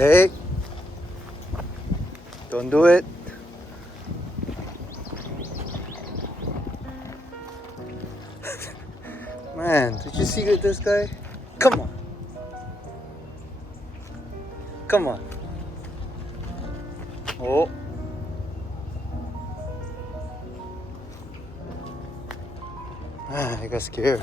Hey, don't do it. Man, did you see this guy? Come on. Come on. Oh. Man, I got scared.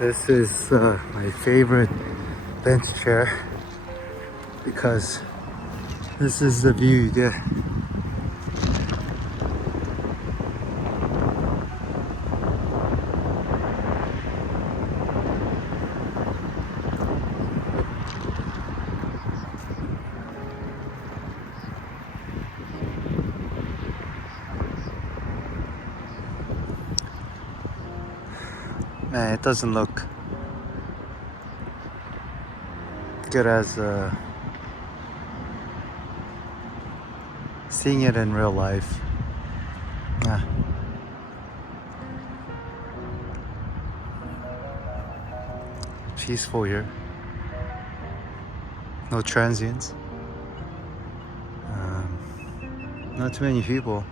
This is my favorite bench chair because this is the view you get. Man, it doesn't look good as seeing it in real life. Yeah. Peaceful here. No transients. Not too many people.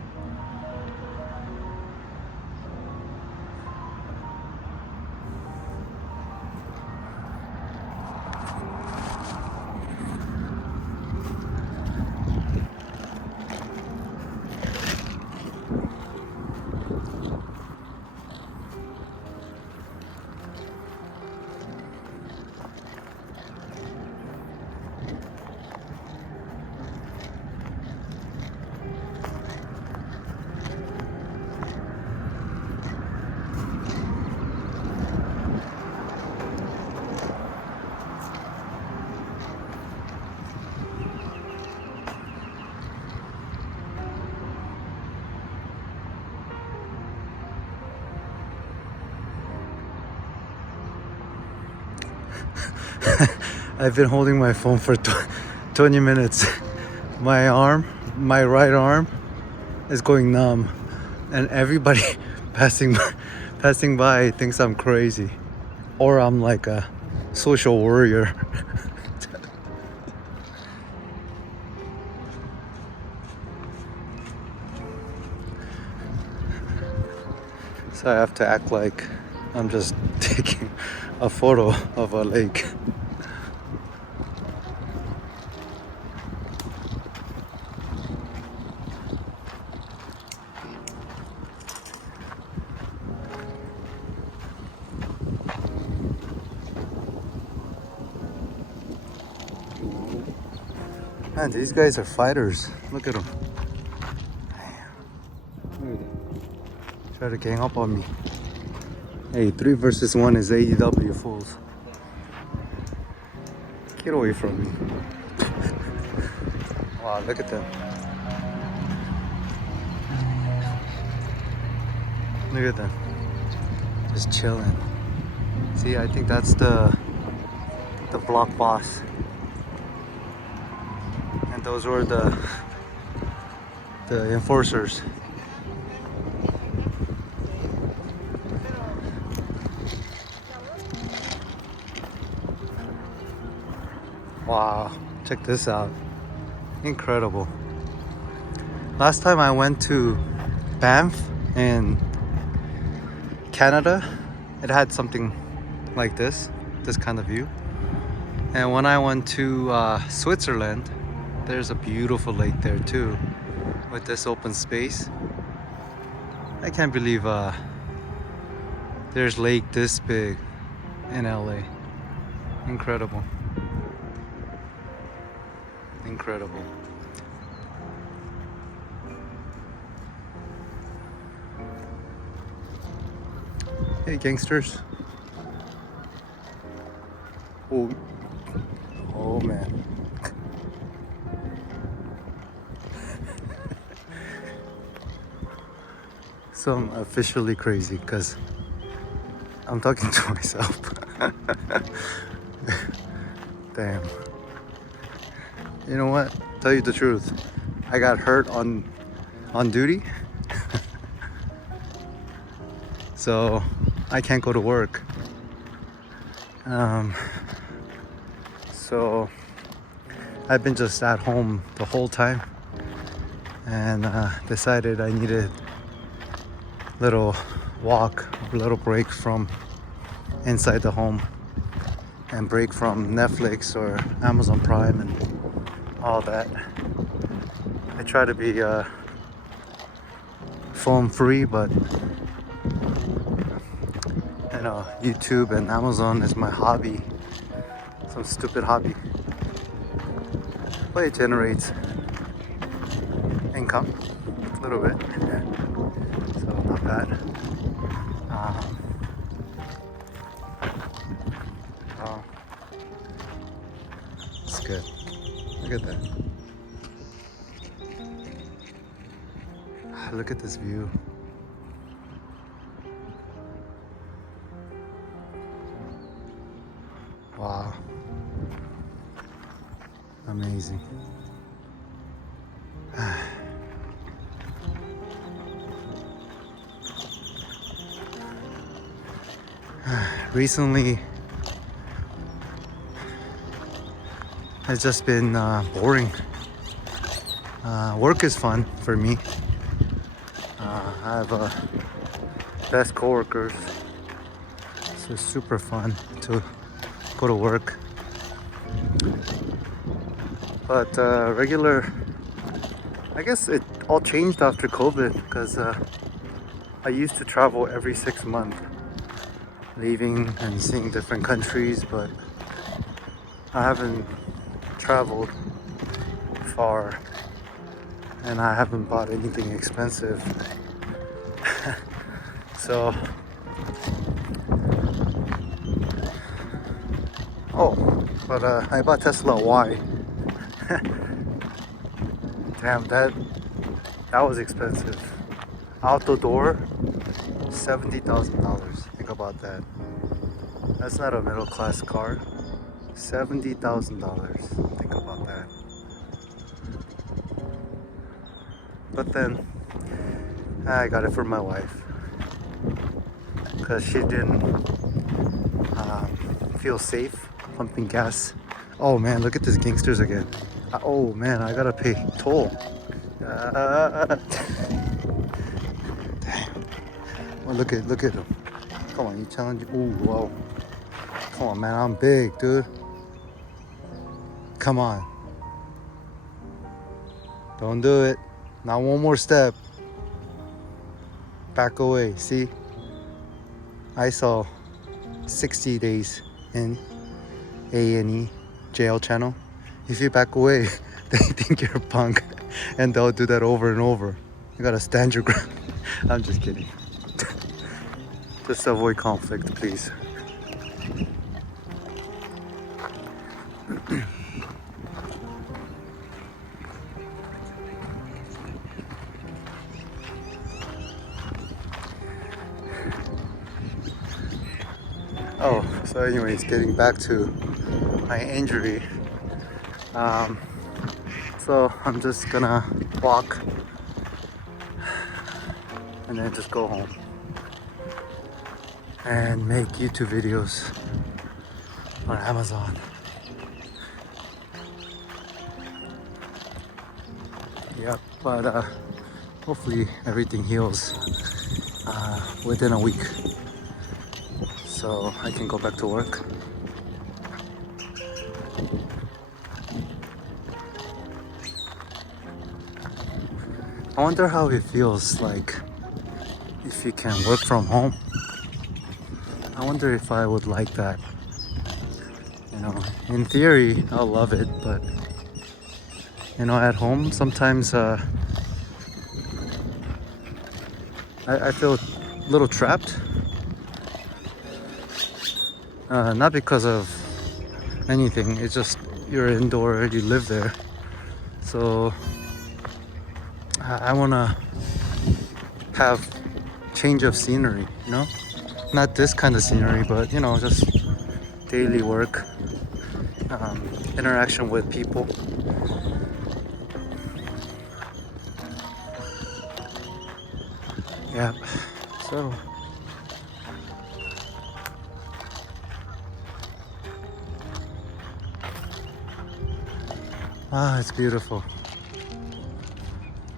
I've been holding my phone for 20 minutes. My right arm is going numb, and everybody passing by thinks I'm crazy, or I'm like a social warrior. So I have to act like I'm just taking a photo of a lake. Man, these guys are fighters. Look at them. Try to gang up on me. Hey, 3 versus 1 is AEW, fools. Get away from me. Wow, look at them. Look at them. Just chilling. See, I think that's the block boss. And those were the enforcers. Wow, check this out. Incredible. Last time I went to Banff in Canada, it had something like this kind of view. And when I went to Switzerland, there's a beautiful lake there too, with this open space. I can't believe there's lake this big in LA. Incredible. Incredible. Hey, gangsters. Oh man. So I'm officially crazy because I'm talking to myself. Damn. You know what? Tell you the truth, I got hurt on duty. So I can't go to work. So I've been just at home the whole time, and decided I needed a little walk, a little break from inside the home, and break from Netflix or Amazon Prime and all that. I try to be phone free, but you know, YouTube and Amazon is my hobby. Some stupid hobby, but it generates income a little bit, so not bad. Oh, it's good. Look at that. Look at this view. Wow. Amazing. Recently, it's just been boring. Work is fun for me. I have best coworkers, so it's super fun to go to work. But regular, I guess it all changed after COVID, because I used to travel every 6 months, leaving and seeing different countries, but I haven't traveled far, and I haven't bought anything expensive. So, but I bought Tesla Y. Damn, that was expensive. Out the door, $70,000. Think about that. That's not a middle class car. $70,000. Think about that. But then I got it for my wife because she didn't feel safe pumping gas. Oh man, look at these gangsters again. Oh man, I gotta pay toll. Damn. Well, look at him. Come on, you challenge. Ooh, whoa. Come on, man, I'm big, dude. Come on. Don't do it. Not one more step. Back away. See? I saw 60 days in A&E jail channel. If you back away, they think you're a punk, and they'll do that over and over. You gotta stand your ground. I'm just kidding. Just avoid conflict, please. Oh, so anyways, getting back to my injury. So I'm just gonna walk and then just go home and make YouTube videos on Amazon. Yep, but hopefully everything heals within a week, so I can go back to work. I wonder how it feels like if you can work from home. I wonder if I would like that. You know, in theory, I'll love it, but you know, at home sometimes I feel a little trapped. Not because of anything, it's just you're indoor, you live there. So I wanna have change of scenery, you know? Not this kind of scenery, but you know, just daily work, interaction with people. Yeah, so it's beautiful.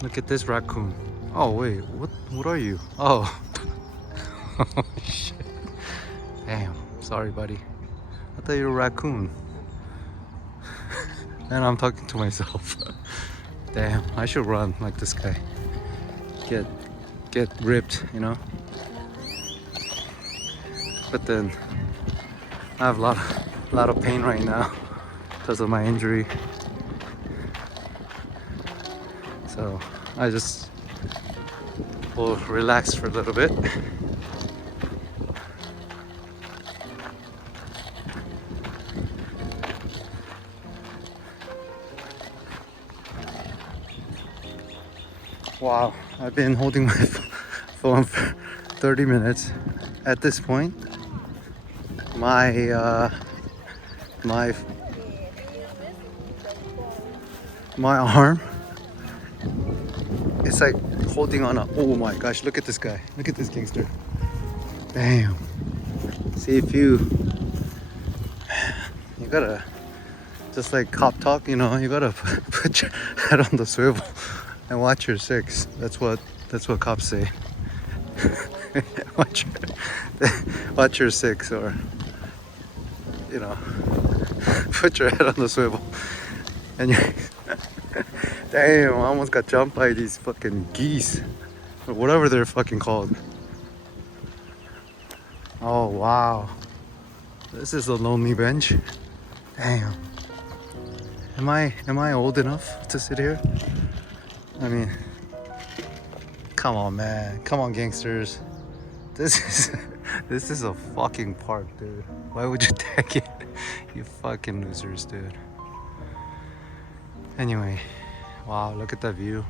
Look at this raccoon. Oh wait, what are you? Oh. Oh shit. Damn, sorry buddy. I thought you were a raccoon. And I'm talking to myself. Damn, I should run like this guy. Get ripped, you know? But then I have a lot of pain right now because of my injury. So I just will relax for a little bit. Wow, I've been holding my phone for 30 minutes. At this point, my arm, it's like holding on a, oh my gosh, look at this guy. Look at this gangster. Damn. See, if you gotta, just like cop talk, you know, you gotta put your head on the swivel and watch your six. That's what cops say. watch your six, or you know, put your head on the swivel. And you damn, I almost got jumped by these fucking geese, or whatever they're fucking called. Oh wow, this is a lonely bench. Damn. Am I old enough to sit here? I mean, come on, man. Come on, gangsters. This is a fucking park, dude. Why would you take it? You fucking losers, dude. Anyway, wow, look at that view.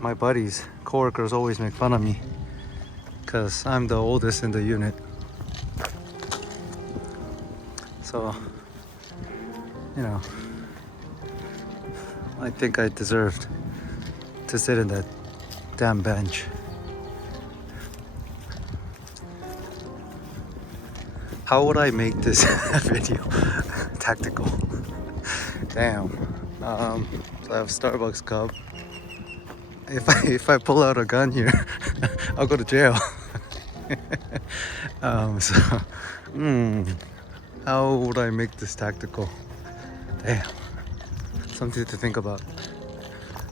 my buddies, coworkers always make fun of me because I'm the oldest in the unit. So, you know, I think I deserved to sit in that damn bench. How would I make this video tactical? Damn. So I have Starbucks cup. If I pull out a gun here, I'll go to jail. So, how would I make this tactical? Damn, something to think about.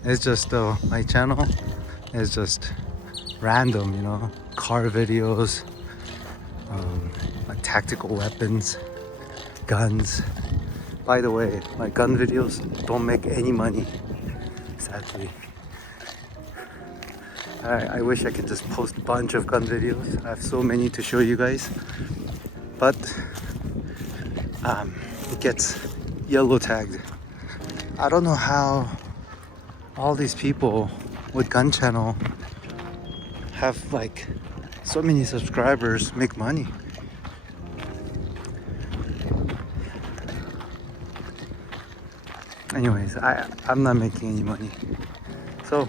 It's just my channel is just random, you know, car videos, like tactical weapons, guns. By the way, my gun videos don't make any money, sadly. I wish I could just post a bunch of gun videos. I have so many to show you guys, but it gets yellow tagged. I don't know how all these people with gun channel have like so many subscribers, make money. Anyways, I'm not making any money, so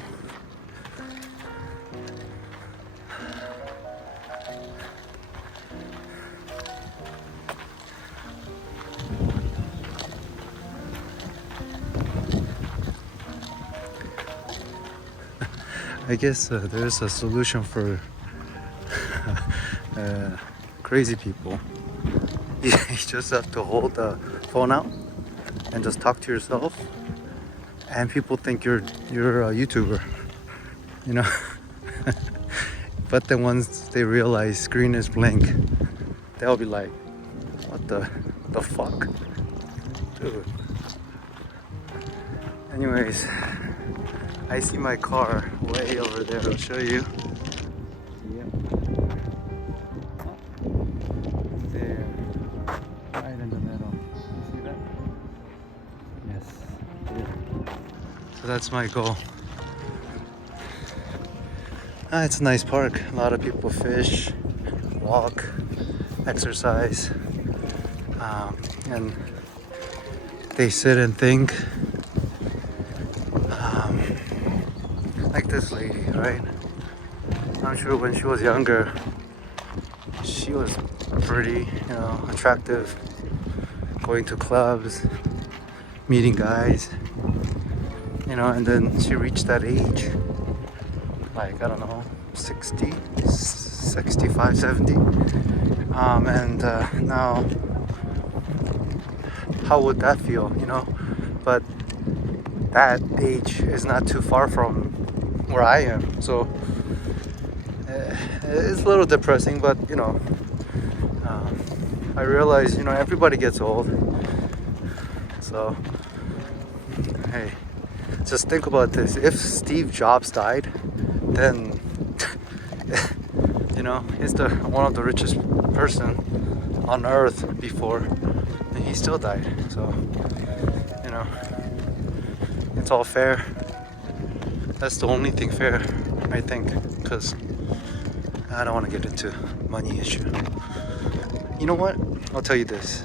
I guess there's a solution for crazy people. You just have to hold the phone out and just talk to yourself, and people think you're a YouTuber, you know. But then once they realize screen is blank, they'll be like, what the fuck, dude. Anyways, I see my car way over there. I'll show you. Yep. There, right in the middle. You see that? Yes. Yeah. So that's my goal. It's a nice park. A lot of people fish, walk, exercise, and they sit and think. Like this lady, right? I'm sure when she was younger, she was pretty, you know, attractive, going to clubs, meeting guys, you know, and then she reached that age, like, I don't know, 60, 65, 70. And now, how would that feel, you know? But that age is not too far from where I am, so it's a little depressing, but you know, I realize, you know, everybody gets old, so hey, just think about this. If Steve Jobs died, then you know, he's one of the richest person on earth before, and he still died, so you know, it's all fair. That's the only thing fair, I think, because I don't want to get into money issue. You know what? I'll tell you this.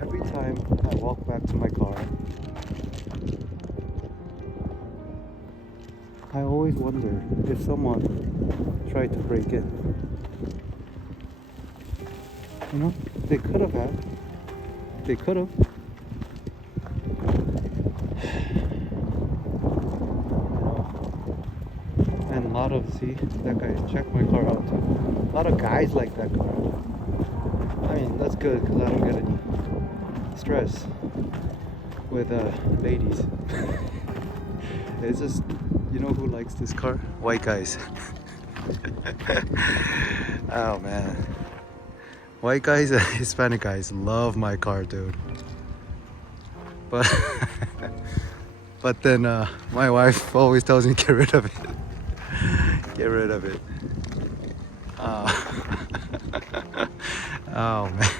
Every time I walk back to my car, I always wonder if someone tried to break in. You know, they could have had. They could have. And a lot of, see, that guy, check my car out too. A lot of guys like that car. I mean, that's good because I don't get any stress with ladies. It's just, you know who likes this car? White guys. Oh man. White guys and Hispanic guys love my car, dude. But then my wife always tells me, get rid of it. Get rid of it. Oh man,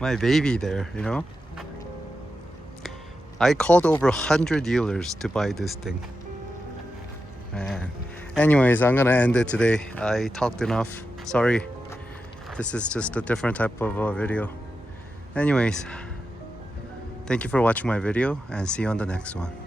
my baby there, you know. I called over 100 dealers to buy this thing. Man. Anyways, I'm gonna end it today. I talked enough. Sorry. This is just a different type of video. Anyways, thank you for watching my video and see you on the next one.